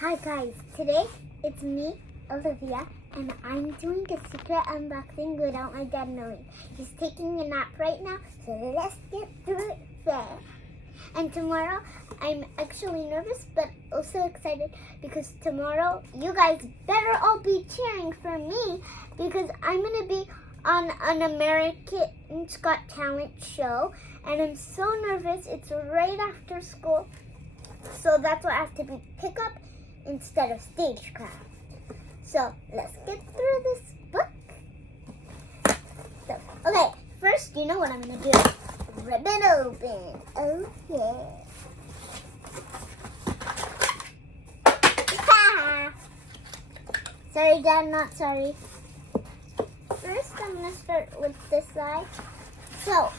Hi guys, today it's me, Olivia, and I'm doing a secret unboxing without my dad knowing. He's taking a nap right now, so let's get through it fast. And tomorrow, I'm actually nervous but also excited because tomorrow you guys better all be cheering for me because I'm going to be on an American's Got Talent show, and I'm so nervous. It's right after school, so that's why I have to be pickup instead of stagecraft. So let's get through this book. So, okay, first, you know what I'm going to do? Rip it open. Oh, yeah. Sorry, Dad, not sorry. First, I'm going to start with this side. So,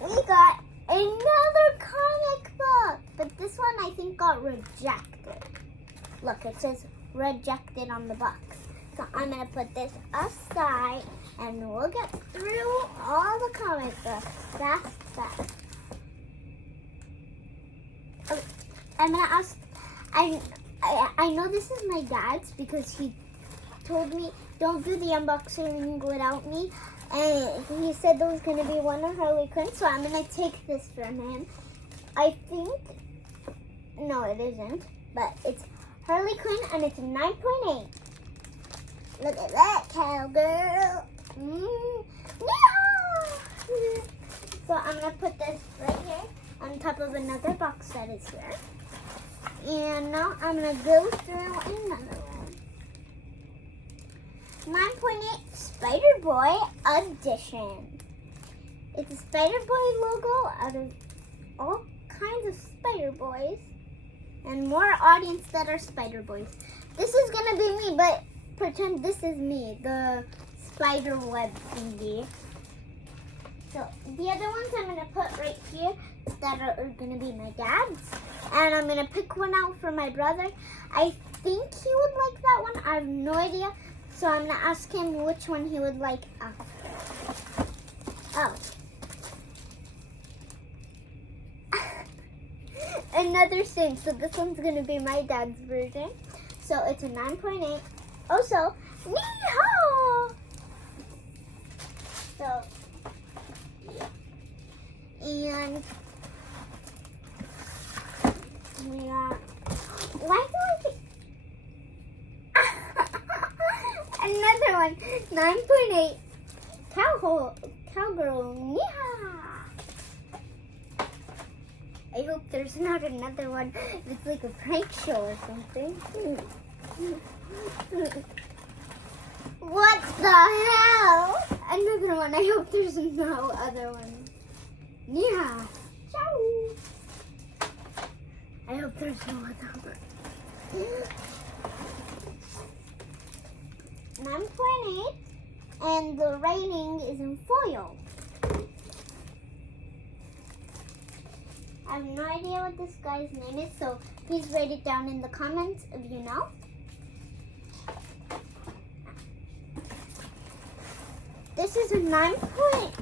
we got another comic book, but this one I think got rejected. Look, it says rejected on the box. So I'm going to put this aside and we'll get through all the comic books fast. Okay, I'm going to ask, I know this is my dad's because he told me don't do the unboxing without me. And he said there was going to be one of Harley Quinn, so I'm going to take this from him. I think, no it isn't, but it's Harley Quinn and it's a 9.8. Look at that, cowgirl. Yeah. So I'm going to put this right here on top of another box that is here. And now I'm going to go through another one. 9.8 Spider-Boy Edition. It's a Spider-Boy logo out of all kinds of Spider-Boys. And more audience that are Spider-Boys. This is going to be me, but pretend this is me, the spider web thingy. So the other ones I'm going to put right here that are going to be my dad's. And I'm going to pick one out for my brother. I think he would like that one. I have no idea. So I'm going to ask him which one he would like after. Oh. Another thing. So this one's going to be my dad's version. So it's a 9.8. Also, Neehaw! So, yeah. And we got, why do I another one, 9.8 Cowgirl, Neehaw! I hope there's not another one that's like a prank show or something. What the hell? Another one. I hope there's no other one. Yeah. Ciao. I hope there's no other one. 9.8 and the writing is in foil. I have no idea what this guy's name is, so please write it down in the comments if you know. This is a 9 point.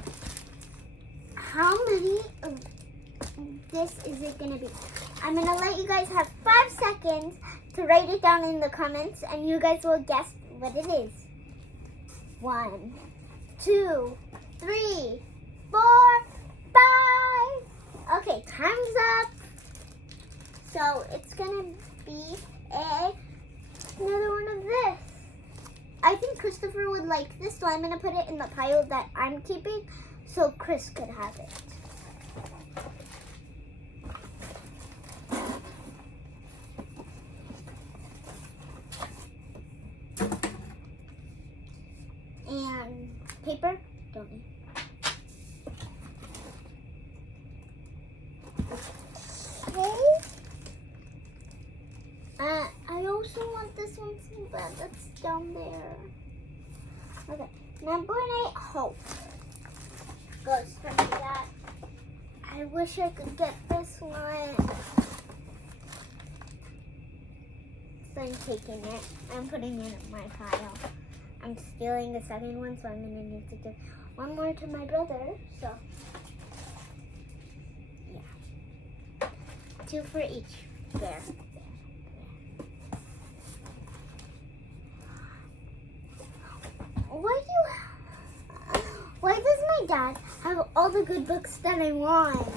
How many of this is it going to be? I'm going to let you guys have 5 seconds to write it down in the comments, and you guys will guess what it is. 1, 2, 3, 4, 5. Okay, time's up. So it's gonna be another one of this. I think Christopher would like this, so I'm gonna put it in the pile that I'm keeping so Chris could have it. And paper, don't need. I also want this one so bad. That's down there. Okay, 9.8 Hope. Goes from that. I wish I could get this one. So I'm taking it. I'm putting it in my pile. I'm stealing the second one, so I'm going to need to give one more to my brother. So, yeah. 2 for each. There. all the good books that I want.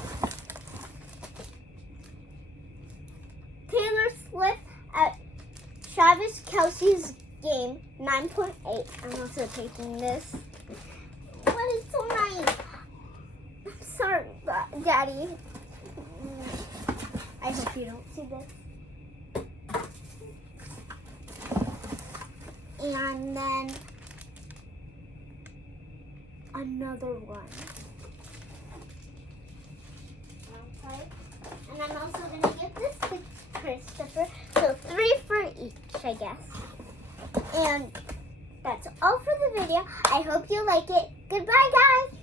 Taylor Swift at Travis Kelce's game, 9.8. I'm also taking this. But it's so nice. I'm sorry, Daddy. I hope you don't see this. And then another one. Okay. And I'm also going to give this to Christopher. So 3 for each, I guess. And that's all for the video. I hope you like it. Goodbye, guys.